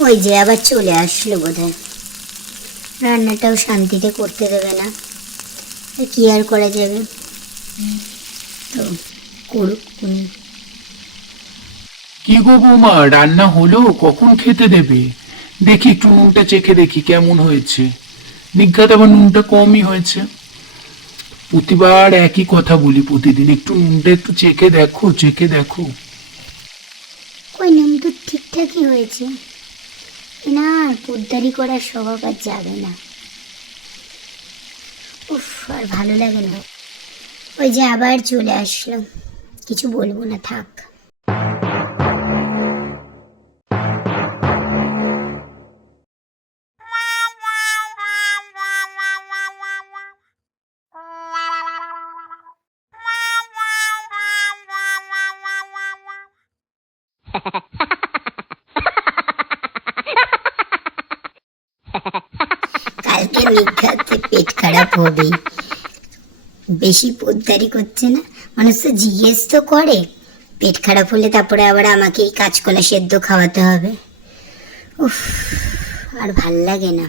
ওই যে আবার চলে আসলো বোধহয়। রান্নাটাও শান্তিতে করতে দেবে না। কি আর করা যাবে? তো করুক উনি। কি গো বৌমা রান্না হলো? কখন খেতে দেবে? দেখি একটু নুনটা চেখে দেখি কেমন হয়েছে। নিজ্ঞাত আবার নুনটা কমই হয়েছে। প্রতিবার একই কথা বলি প্রতিদিন। একটু নুনটা একটু চেখে দেখো চেখে দেখো। কই নাম তো ঠিকঠাকই হয়েছে। না, পোদ্দারি করার স্বভাব আর যাবে না। উফ, আর ভালো লাগে না। ওই যে আবার চলে আসলো কিছু বলব না, থাক। কালকে নিঘাতে পেট খারাপ হবে। বেশি পোদ্দারি করছে না? মানুষ তো জিজ্ঞেস তো করে। পেট খারাপ হলে তারপরে আবার আমাকেই কাঁচকলা সেদ্ধ খাওয়াতে হবে। উফ, আর ভালো লাগে না।